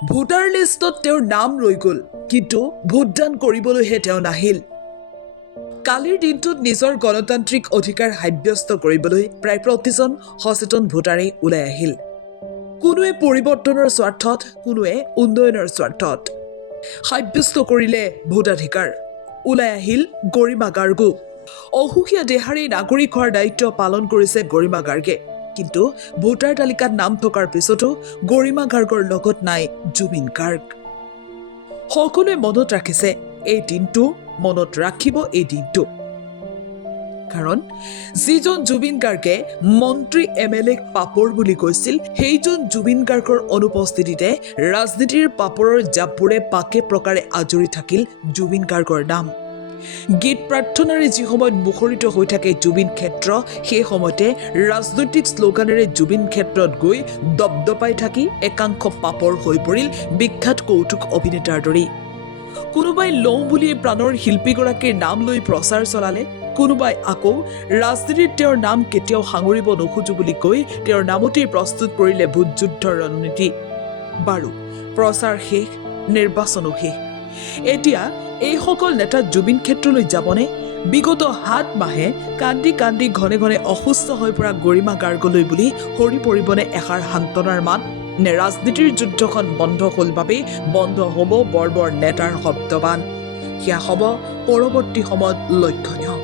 Voter লিষ্টত তেওঁৰ নাম ৰৈ গ'ল, কিন্তু ভোটদান কৰিবলৈহে তেওঁ নাহিল। কালিৰ দিনটোত নিজৰ গণতান্ত্ৰিক অধিকাৰ সাব্যস্ত কৰিবলৈ প্ৰায় প্ৰতিজন সচেতন ভোটাৰেই ওলাই আহিল। কোনোৱে পৰিৱৰ্তনৰ স্বাৰ্থত, কোনোৱে উন্নয়নৰ স্বাৰ্থত। সাব্যস্ত কৰিলে ভোটাধিকাৰ। ওলাই আহিল গৰিমা গাৰ্গো। অসুখীয়া দেহাৰে নাগৰিক হোৱাৰ দায়িত্ব পালন কৰিছে গৰিমা গাৰ্গে। কিন্তু ভোটাৰ তালিকাত নাম থকাৰ পিছতো গৰিমা গাৰ্গৰ লগত নাই জুবিন গাৰ্গ। সকলোৱে মনত ৰাখিছে এই দিনটো, মনত ৰাখিব এই দিনটো। কাৰণ যিজন জুবিন গাৰ্গে মন্ত্ৰী MLAক পাপৰ বুলি কৈছিল, সেইজন জুবিন গাৰ্গৰ অনুপস্থিতিতে ৰাজনীতিৰ পাপৰৰ জাপবোৰে পাকে প্ৰকাৰে আজৰি থাকিল জুবিন গাৰ্গৰ নাম। গীত প্ৰাৰ্থনাৰে যি সময়ত মুখৰিত হৈ থাকে জুবিন ক্ষেত্ৰ, সেই সময়তে ৰাজনৈতিক শ্লোগানেৰে জুবিন ক্ষেত্ৰত গৈ দপদপাই থাকি একাংশ পাপৰ হৈ পৰিল বিখ্যাত কৌতুক অভিনেতাৰ দৰেই। কোনোবাই লওঁ বুলিয়ে প্ৰাণৰ শিল্পীগৰাকীৰ নাম লৈ প্ৰচাৰ চলালে, কোনোবাই আকৌ ৰাজনীতিত তেওঁৰ নাম কেতিয়াও সাঙুৰিব নোখোজো বুলি কৈ তেওঁৰ নামতেই প্ৰস্তুত কৰিলে ভোটযুদ্ধৰ ৰণনীতি। বাৰু, প্ৰচাৰ শেষ, নিৰ্বাচনো শেষ। এতিয়া এইসকল নেতা জুবিন ক্ষেত্ৰলৈ যাবনে? বিগত 7 মাহে কান্দি কান্দি ঘনে ঘনে অসুস্থ হৈ পৰা গৰিমা গাৰ্গলৈ বুলি সৰি পৰিবনে এষাৰ সান্তনাৰ মাত? নে ৰাজনীতিৰ যুদ্ধখন বন্ধ হ'ল বাবেই বন্ধ হ'ব বৰ্বৰ নেতাৰ শব্দবান? সেয়া হ'ব পৰৱৰ্তী সময়ত লক্ষণীয়।